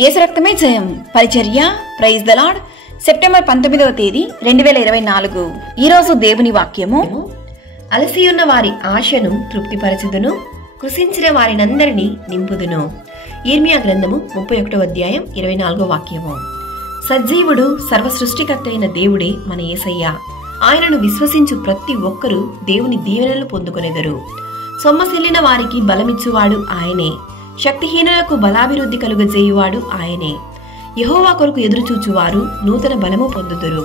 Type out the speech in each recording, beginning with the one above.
యేసు రక్తమే జయం పరిచర్య ప్రైజ్ ద లార్డ్. సెప్టెంబర్ 19వ తేదీ 2024. ఈరోజు దేవుని వాక్యము, అలసియున్న వారి ఆశను తృప్తిపరచుదును, కృషించిన వారినందరినీ నింపుదును. యిర్మీయా గ్రంథము 31వ అధ్యాయం 24వ వాక్యము. సజీవుడు సర్వసృష్టికర్త అయిన దేవుడే మన యేసయ్య. ఆయనను విశ్వసించు ప్రతి ఒక్కరూ దేవుని దీవెనలు పొందుకొనెదరు. సొమ్మసిల్లిన వారికి బలమిచ్చువాడు ఆయనే, శక్తిహీనులకు బలాభివృద్ధి కలుగజేయువాడు ఆయనే. యెహోవా కొరకు ఎదురుచూచువారు నూతన బలము పొందుదురు.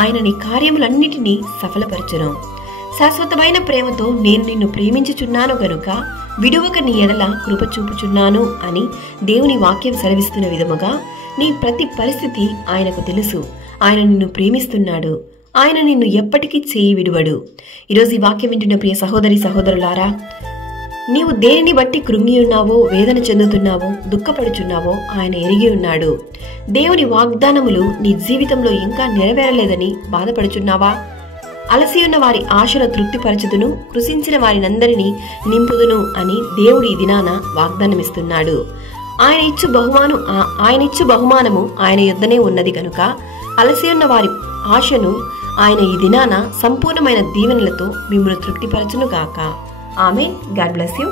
ఆయన నీ కార్యములన్నిటినీ సఫలపరచును. శాశ్వతమైన ప్రేమతో నేను నిన్ను ప్రేమించుచున్నాను గనుక విడువక నీ ఎడల కృప చూపుచున్నాను అని దేవుని వాక్యం సెలవిస్తున్న విధముగా నీ ప్రతి పరిస్థితి ఆయనకు తెలుసు. ఆయన నిన్ను ప్రేమిస్తున్నాడు. ఆయన నిన్ను ఎప్పటికీ చేయి విడువడు. ఈరోజు ఈ వాక్యం వింటున్న ప్రియ సహోదరి సహోదరులారా, నీవు దేనిని బట్టి కృంగి ఉన్నావో, వేదన చెందుతున్నావో, దుఃఖపడుచున్నావో ఆయన ఎరిగి ఉన్నాడు. దేవుని వాగ్దానములు నీ జీవితంలో ఇంకా నెరవేరలేదని బాధపడుచున్నావా? అలసియున్న వారి ఆశను తృప్తిపరచుదును, కృషించిన వారినందరినీ నింపుదును అని దేవుడు ఈ దినాన వాగ్దానమిస్తున్నాడు. ఆయన ఇచ్చు బహుమానము ఆయన యొద్దనే ఉన్నది కనుక అలసియున్న వారి ఆశను ఆయన ఈ దినాన సంపూర్ణమైన దీవెనలతో మిమ్మల్ని తృప్తిపరచును గాక. ఆమేన్. God bless you.